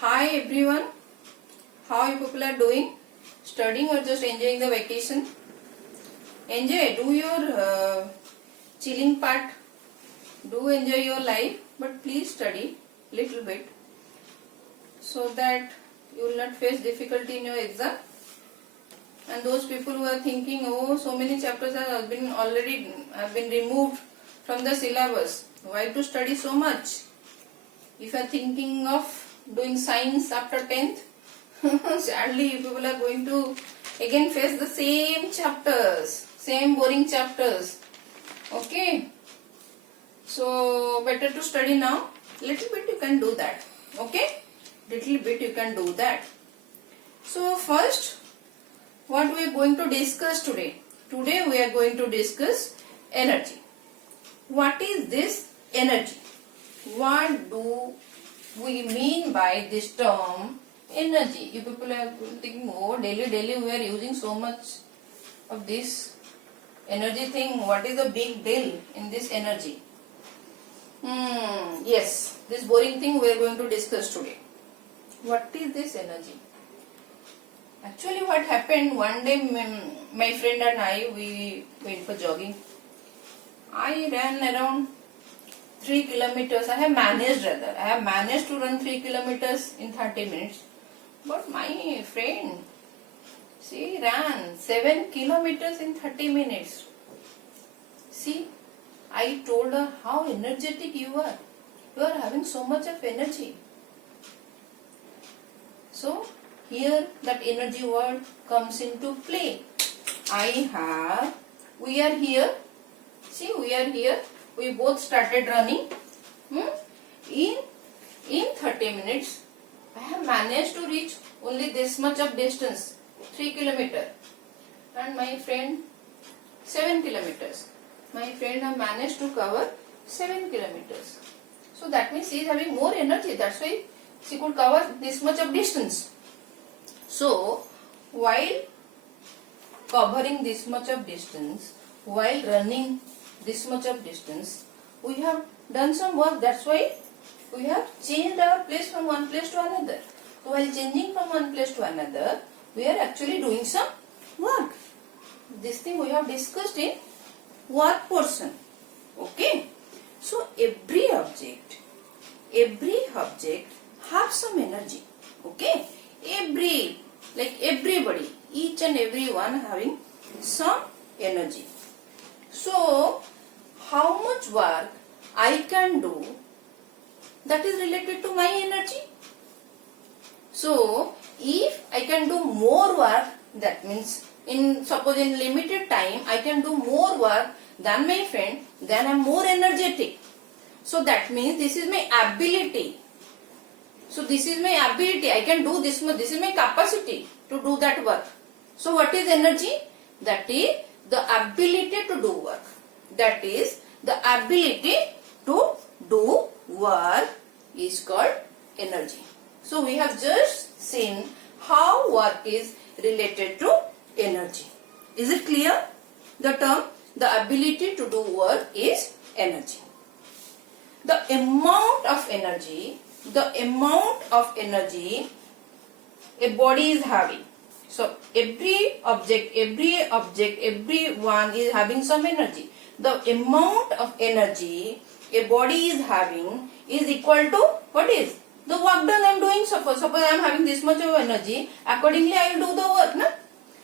Hi everyone, how you people are doing? Studying or just enjoying the vacation? Enjoy, do your chilling part, do enjoy your life, but please study little bit so that you will not face difficulty in your exam. And those people who are thinking, oh, so many chapters have been removed from the syllabus, why to study so much? If you are thinking of doing science after 10th, sadly people are going to again face the same chapters, same boring chapters. Okay, so better to study now. Little bit you can do that. Okay, little bit you can do that. So first, what we are going to discuss today? Today we are going to discuss energy. What is this energy? What do we mean by this term energy? You people are thinking, oh, daily we are using so much of this energy thing. What is the big deal in this energy? Yes, this boring thing we are going to discuss today. What is this energy? Actually, what happened one day, my friend and I, we went for jogging. I ran around 3 kilometers. I have managed to run 3 kilometers in 30 minutes. But my friend, she ran 7 kilometers in 30 minutes. See, I told her how energetic you are. You are having so much of energy. So, here that energy word comes into play. We are here. See, we are here. We both started running. In 30 minutes, I have managed to reach only this much of distance, 3 kilometers. And my friend, 7 kilometers. My friend have managed to cover 7 kilometers. So that means she is having more energy. That's why she could cover this much of distance. So, while covering this much of distance, while running this much of distance, we have done some work. That's why we have changed our place from one place to another. So, while changing from one place to another, we are actually doing some work. This thing we have discussed in work portion. Okay. So, every object have some energy. Okay. Everybody, each and every one having some energy. So, how much work I can do, that is related to my energy. So, if I can do more work, that means suppose in limited time I can do more work than my friend, then I am more energetic. So, that means this is my ability. So, this is my ability. I can do this much. This is my capacity to do that work. So, what is energy? That is the ability to do work. That is the ability to do work is called energy. So, we have just seen how work is related to energy. Is it clear? The term, the ability to do work is energy. The amount of energy a body is having. So, every one is having some energy. The amount of energy a body is having is equal to what is? The work done I am doing. Suppose I am having this much of energy, accordingly I will do the work. Na?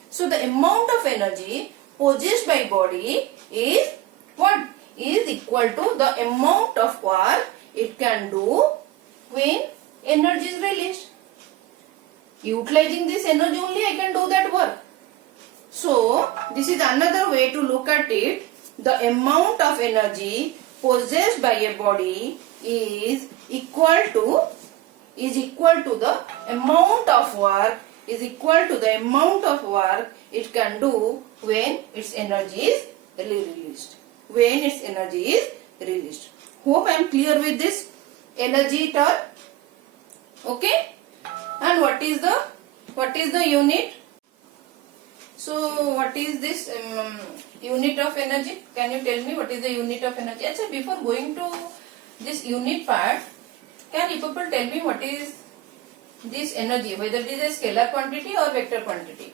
So, the amount of energy possessed by body is what? Is equal to the amount of work it can do when energy is released. Utilizing this energy only I can do that work. So, this is another way to look at it. The amount of energy possessed by a body is equal to the amount of work it can do when its energy is released. Hope I am clear with this energy term. Okay. And what is the unit? So, what is this unit of energy? Can you tell me what is the unit of energy? Achha, before going to this unit part, can you people tell me what is this energy, whether it is a scalar quantity or vector quantity.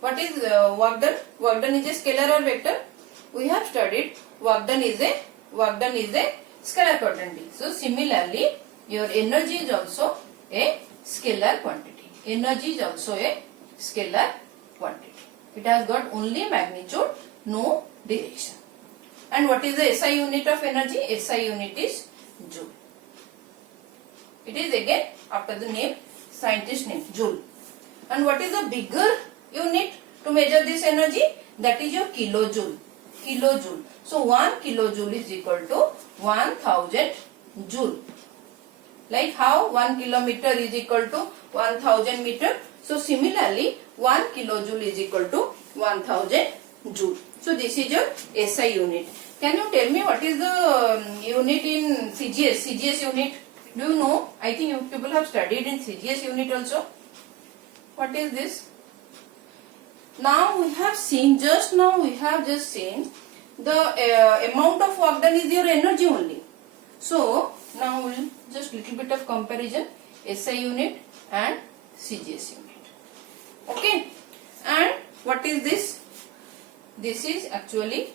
What is work done? Work done is a scalar or vector? We have studied work done is a scalar quantity. So similarly, your energy is also a scalar quantity. Energy is also a scalar quantity. It has got only magnitude, no direction. And what is the SI unit of energy? SI unit is joule. It is again after the name, scientist name, joule. And what is the bigger unit to measure this energy? That is your kilojoule. Kilojoule. So 1 kilojoule is equal to 1000 joule. Like how 1 kilometer is equal to 1000 meter. So similarly 1 kilojoule is equal to 1000 joule. So this is your SI unit. Can you tell me what is the unit in CGS? CGS unit. Do you know? I think you people have studied in CGS unit also. What is this? Now we have seen, just now we have just seen the amount of work done is your energy only. So now we will just little bit of comparison, SI unit and CGS unit. Okay. And what is this? This is actually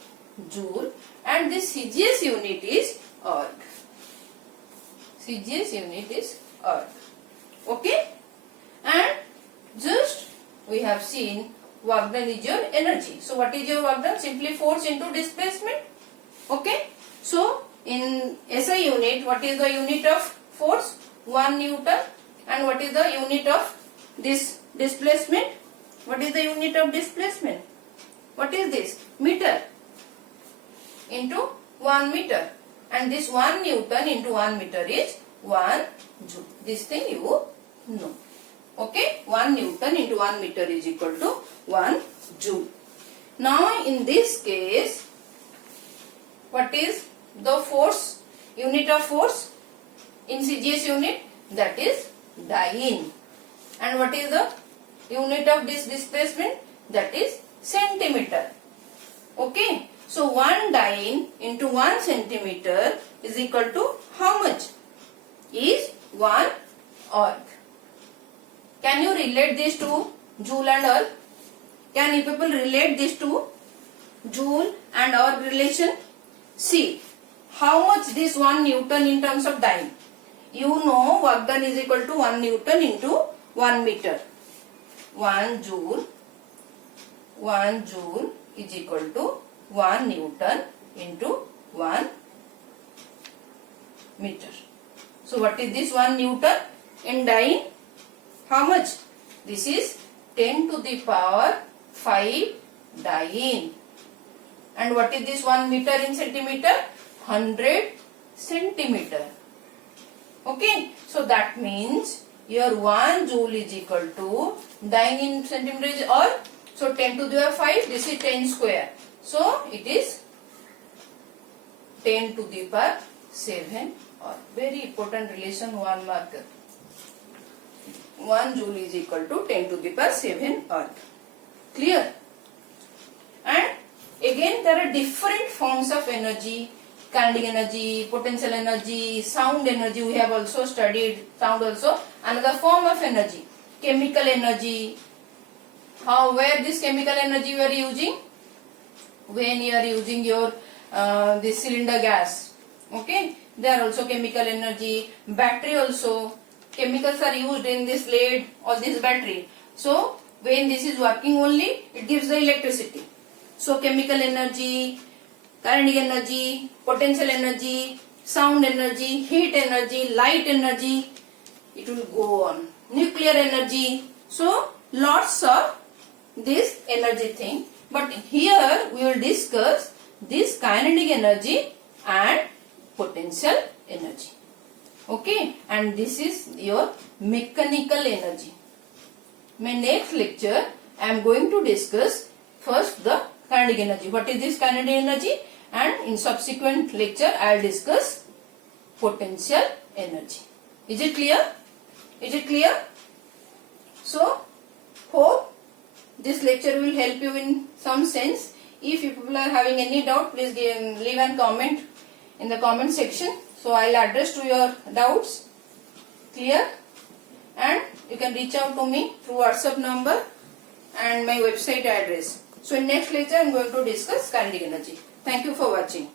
joule, and this CGS unit is erg. CGS unit is erg. Okay. And just we have seen work done is your energy. So what is your work done? Simply force into displacement. Okay. So in SI unit, what is the unit of force? 1 Newton. And what is the unit of this displacement? What is the unit of displacement? What is this? Meter into 1 meter. And this 1 Newton into 1 meter is 1 joule. This thing you know. Okay. 1 Newton into 1 meter is equal to 1 joule. Now in this case, what is the force? Unit of force in CGS unit? That is dyne. And what is the unit of this displacement? That is centimeter. Okay. So 1 dyne into 1 centimeter is equal to how much? Is 1 erg. Can you relate this to joule and erg? Can you people relate this to joule and erg relation? See, how much this 1 Newton in terms of dyne? You know work done is equal to 1 Newton into 1 meter. 1 joule is equal to 1 Newton into 1 meter. So what is this 1 Newton in dyne? How much? This is 10 to the power 5 dyne. And what is this 1 meter in centimeter? 100 centimeter. Okay. So that means your 1 joule is equal to dyne in centimeter is or so 10 to the power 5. This is 10 square. So it is 10 to the power 7 or very important relation, 1 marker. 1 joule is equal to 10 to the power 7 erg. Clear? And again there are different forms of energy. Kinetic energy, potential energy, sound energy. We have also studied sound also. Another form of energy. Chemical energy. Where this chemical energy you are using? When you are using your this cylinder gas. Okay. There are also chemical energy. Battery also. Chemicals are used in this lead or this battery. So when this is working only, it gives the electricity. So chemical energy, kinetic energy, potential energy, sound energy, heat energy, light energy, it will go on. Nuclear energy. So lots of this energy thing. But here we will discuss this kinetic energy and potential energy. Okay. And this is your mechanical energy. My next lecture I am going to discuss first the kinetic energy. What is this kinetic energy? And in subsequent lecture I will discuss potential energy. Is it clear? Is it clear? So hope this lecture will help you in some sense. If you people are having any doubt, please leave a comment in the comment section. So I will address to your doubts. Clear? And you can reach out to me through WhatsApp number and my website address. So in next lecture I am going to discuss kinetic energy. Thank you for watching.